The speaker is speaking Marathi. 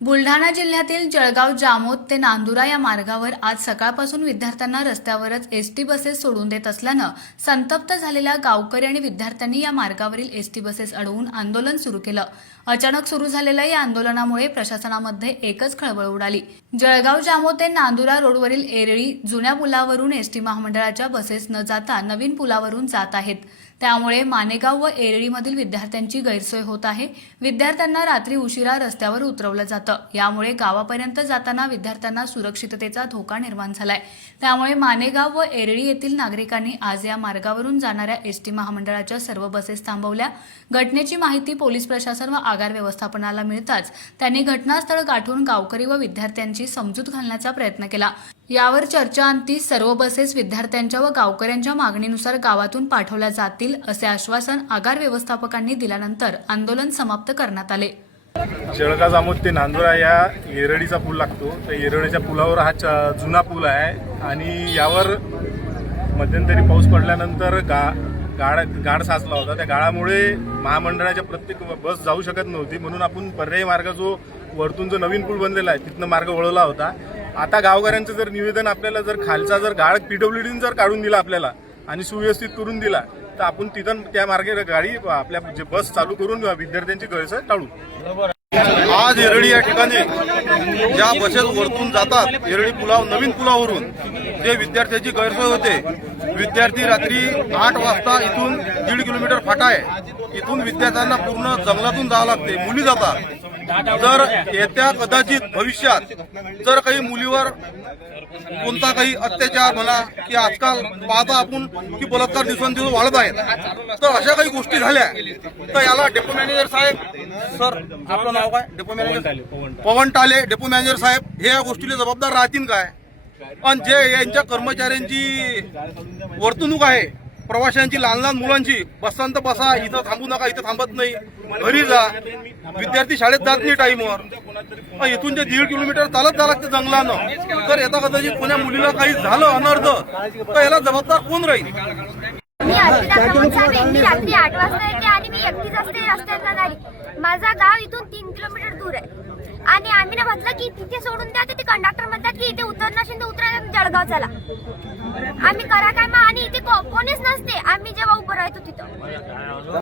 बुलढाणा जिल्ह्यातील जळगाव जामोद ते नांदुरा या मार्गावर आज सकाळपासून विद्यार्थ्यांना रस्त्यावरच एसटी बसेस सोडून देत असल्यानं संतप्त झालेल्या गावकरी आणि विद्यार्थ्यांनी या मार्गावरील एसटी बसेस अडवून आंदोलन सुरू केलं। अचानक सुरू झालेल्या या आंदोलनामुळे प्रशासनामध्ये एकच खळबळ उडाली। जळगाव जामोद ते नांदुरा रोडवरील एरळी जुन्या पुलावरून एसटी महामंडळाच्या बसेस न जाता नवीन पुलावरून जात आहेत। त्यामुळे मानेगाव व एरळीमधील विद्यार्थ्यांची गैरसोय होत आहे। विद्यार्थ्यांना रात्री उशिरा रस्त्यावर उतरवलं जातं। यामुळे गावापर्यंत जाताना विद्यार्थ्यांना सुरक्षिततेचा धोका निर्माण झालाय। त्यामुळे मानेगाव व एरळी येथील नागरिकांनी आज या मार्गावरून जाणाऱ्या एसटी महामंडळाच्या सर्व बसेस थांबवल्या। घटनेची माहिती पोलीस प्रशासन व आगार व्यवस्थापनाला मिळताच त्यांनी घटनास्थळ गाठून गावकरी व विद्यार्थ्यांची समजूत घालण्याचा प्रयत्न केला। यावर चर्चाअंती सर्व बसेस विद्यार्थ्यांच्या व गावकऱ्यांच्या मागणीनुसार गावातून पाठवल्या जातील असे आश्वासन आगार व्यवस्थापकांनी दिल्यानंतर आंदोलन समाप्त करण्यात आले। जळगाव जामोद ते नांदुरा या एरळीचा पूल लागतो। तर एरळीच्या पुलावर हा जुना पूल आहे आणि यावर मध्यंतरी पाऊस पडल्यानंतर गाळ साचला होता। त्या गाळामुळे महामंडळाच्या प्रत्येक बस जाऊ शकत नव्हती, म्हणून आपण पर्यायी मार्ग जो वरतून जो नवीन पूल बनलेला आहे तिथनं मार्ग वळवला होता। आता गावकऱ्यांचं जर निवेदन आपल्याला जर खालचा जर गाळ पीडब्ल्यूडीने जर काढून दिला आपल्याला आणि सुव्यवस्थित करून दिला तर आपण तिथं त्या मार्गे गाडी आपल्या जे बस चालू करून विद्यार्थ्यांची गैरसोय टाळू। आज एरळी या ठिकाणी ज्या बसेस वरतून जातात एरळी नवीन पुलावरून जे विद्यार्थ्यांची गैरसोय होते। विद्यार्थी रात्री 8 वाजता इथून 1.5 किलोमीटर फाटा आहे, इथून विद्यार्थ्यांना पूर्ण जंगलातून जावं लागते। मुली जातात। जर येत्या कदाचित भविष्यात जर काही मुलीवर कोणता काही अत्याचार म्हणा की आजकाल पाहता आपण की बलात्कार दिवसेंदिवस वाढत आहेत, तर अशा काही गोष्टी झाल्या तर याला डेपो मॅनेजर साहेब, सर आपलं नाव काय? डेपो मॅनेजर पवन टाले, डेपो मॅनेजर साहेब हे या गोष्टीला जबाबदार राहतील काय? पण जे यांच्या कर्मचाऱ्यांची वर्तणूक आहे, प्रवाशांची, लहान लहान मुलांची, बसांत बसा, इथं थांबू नका, इथं थांबत नाही, घरी जा, विद्यार्थी शाळेत जात नाही टाईमवर, इथून जे 1.5 किलोमीटर चालत जावं लागतं जंगलानं, तर येता कदाचित कोण्या मुलीला काही झालं अनर्थ तर याला जबाबदार कोण राहील? मी रात्री 8 वाजता येते आणि मी एकटीच असते रस्त्यात जाणारी। माझा गाव इथून 3 किलोमीटर दूर आहे आणि आम्ही म्हटलं की तिथे सोडून द्या, ते कंडक्टर म्हणतात की इथे उतरणार उतरा जळगाव चला। आम्ही करा काय मग, आणि इथे कोणीच नसते आम्ही जेव्हा उभं राहतो तिथं।